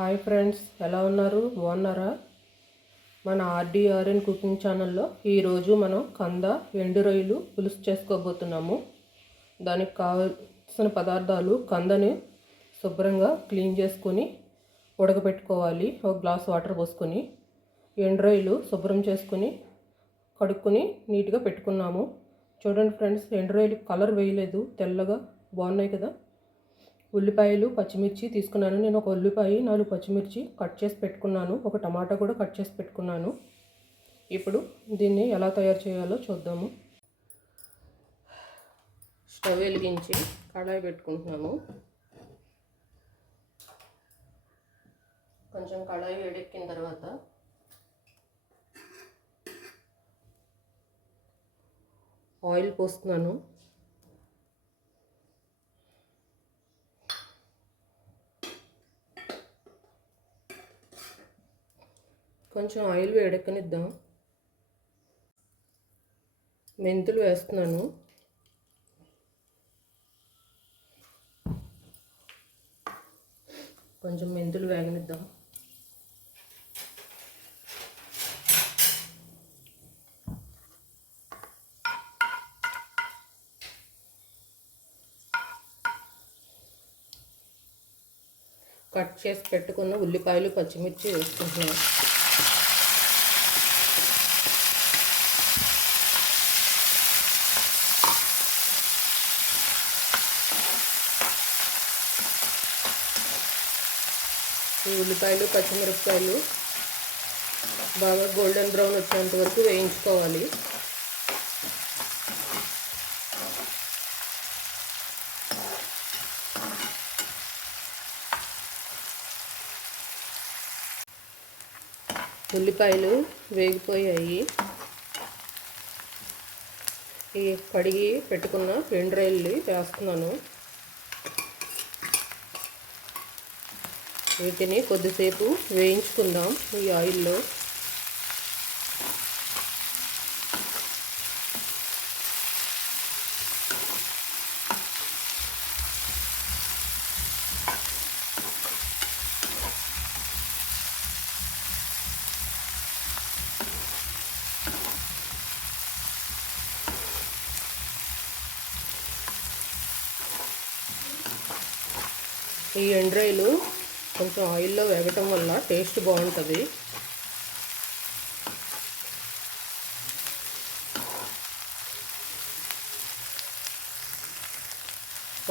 Hi friends, ఎలా ఉన్నారు? బాగున్నారా? మన ఆర్డీఆర్ఎన్ కుకింగ్ ఛానల్లో ఈరోజు మనం కంద ఎండు రొయ్యలు పులుసు చేసుకోబోతున్నాము. దానికి కావాల్సిన పదార్థాలు: కందని శుభ్రంగా క్లీన్ చేసుకొని ఉడకబెట్టుకోవాలి. ఒక గ్లాస్ వాటర్ పోసుకొని ఎండు రొయ్యలు శుభ్రం చేసుకొని కడుక్కొని నీట్గా పెట్టుకున్నాము. చూడండి ఫ్రెండ్స్, ఎండు రొయ్యలు కలర్ వేయలేదు, తెల్లగా బాగున్నాయి కదా. ఉల్లిపాయలు, పచ్చిమిర్చి తీసుకున్నాను. నేను ఒక ఉల్లిపాయ, 4 పచ్చిమిర్చి కట్ చేసి పెట్టుకున్నాను. ఒక టమాటా కూడా కట్ చేసి పెట్టుకున్నాను. ఇప్పుడు దీన్ని ఎలా తయారు చేయాలో చూద్దాము. స్టవ్ వెలిగించి కడాయి పెట్టుకుంటున్నాము. కొంచెం కడాయి వేడెక్కిన తర్వాత ఆయిల్ పోస్తున్నాను. కొంచెం ఆయిల్ వేడెక్కనిద్దాం. మెంతులు వేస్తున్నాను. కొంచెం మెంతులు వేగనిద్దాం. కట్ చేసి పెట్టుకున్న ఉల్లిపాయలు, పచ్చిమిర్చి వేసుకుంటున్నాను. ఈ ఉల్లిపాయలు, పచ్చిమిరపకాయలు బాగా గోల్డెన్ బ్రౌన్ వచ్చేంత వరకు వేయించుకోవాలి. ఉల్లిపాయలు వేగిపోయాయి. ఈ కడిగి పెట్టుకున్న ఎండు రొయ్యలు వేస్తున్నాను. వీటిని కొద్దిసేపు వేయించుకుందాం ఈ ఆయిల్లో. ఈ ఎండు రొయ్యలు కొంచెం ఆయిల్లో వేగటం వల్ల టేస్ట్ బాగుంటుంది.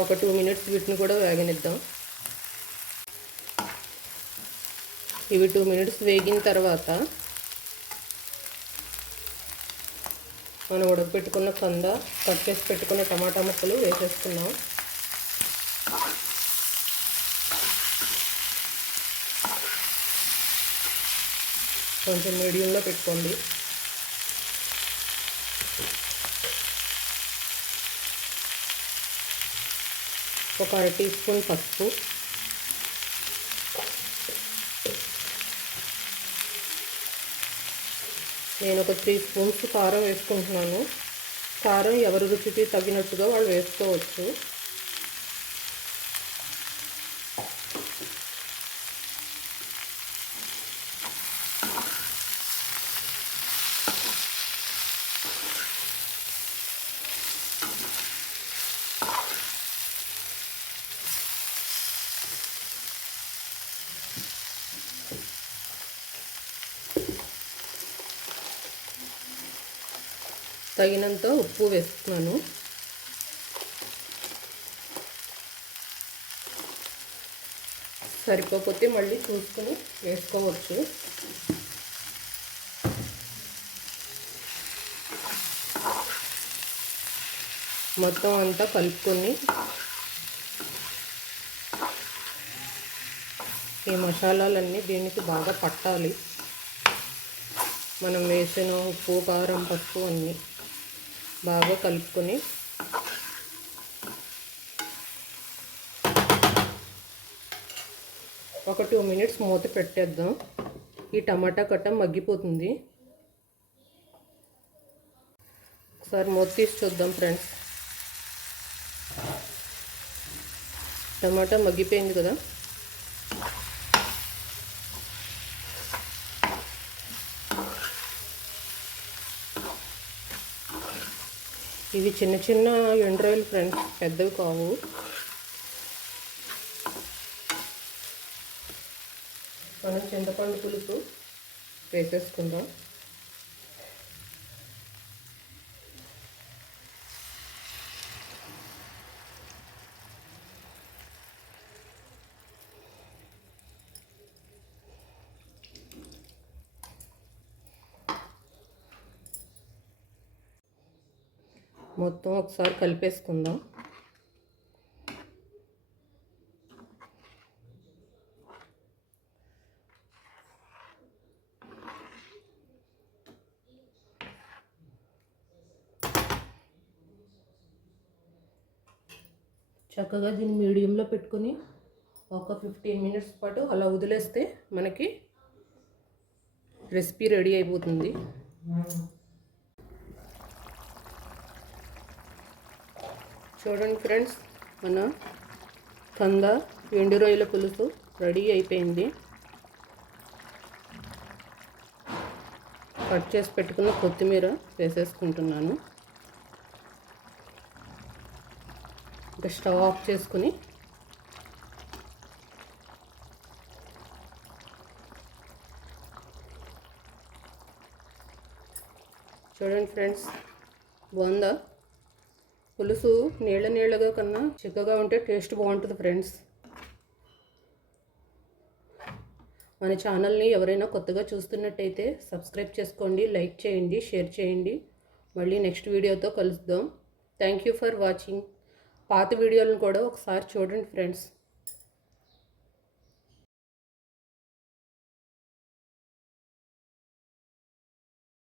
ఒక 2 మినిట్స్ వీటిని కూడా వేగనిద్దాం. ఇవి 2 మినిట్స్ వేగిన తర్వాత మనం ఉడకపెట్టుకున్న కంద, కట్ చేసి పెట్టుకున్న టమాటా ముక్కలు వేసేసుకున్నాం. కొంచెం మీడియంలో పెట్టుకోండి. ఒక 1/2 టీ స్పూన్ పసుపు, నేను ఒక 3 స్పూన్స్ కారం వేసుకుంటున్నాను. కారం ఎవరి రుచికి తగినట్టుగా వాళ్ళు వేసుకోవచ్చు. తగినంత ఉప్పు వేస్తున్నాను. సరిపోతే మళ్ళీ చూసుకొని వేసుకోవచ్చు. మొత్తం అంతా కలుపుకొని ఈ మసాలాలన్నీ దీనికి బాగా పట్టాలి. మనం వేసిన ఉప్పు, కారం, పసుపు అన్నీ బాగా కలుపుకొని ఒక 2 మినిట్స్ మూత పెట్టేద్దాం. ఈ టమాటా కట్ట మగ్గిపోతుంది. ఒకసారి మూత తీసి చూద్దాం ఫ్రెండ్స్. టమాటా మగ్గిపోయింది కదా. ఇవి చిన్న చిన్న ఎండ్రాయిల్ ఫ్రెండ్స్, పెద్దవి కావు. మనం చింతపండు పులుసు వేసేసుకుందాం. మొత్తం ఒకసారి కలిపేసుకుందాం. చక్కగా దీన్ని మీడియంలో పెట్టుకొని ఒక 15 మినిట్స్ పాటు అలా వదిలేస్తే మనకి రెసిపీ రెడీ అయిపోతుంది. చూడండి ఫ్రెండ్స్, మన కంద ఎండు రొయ్యల పులుసు రెడీ అయిపోయింది. కట్ చేసి పెట్టుకున్న కొత్తిమీర వేసేసుకుంటున్నాను. ఇంకా స్టవ్ ఆఫ్ చేసుకుని చూడండి ఫ్రెండ్స్, బాగుందా? పులుసు నీళ్ళగా కన్నా చిక్కగా ఉంటే టేస్ట్ బాగుంటుంది ఫ్రెండ్స్. మన ఛానల్ని ఎవరైనా కొత్తగా చూస్తున్నట్టయితే సబ్స్క్రైబ్ చేసుకోండి, లైక్ చేయండి, షేర్ చేయండి. మళ్ళీ నెక్స్ట్ వీడియోతో కలుద్దాం. Thank you for watching. పాత వీడియోలను కూడా ఒకసారి చూడండి ఫ్రెండ్స్.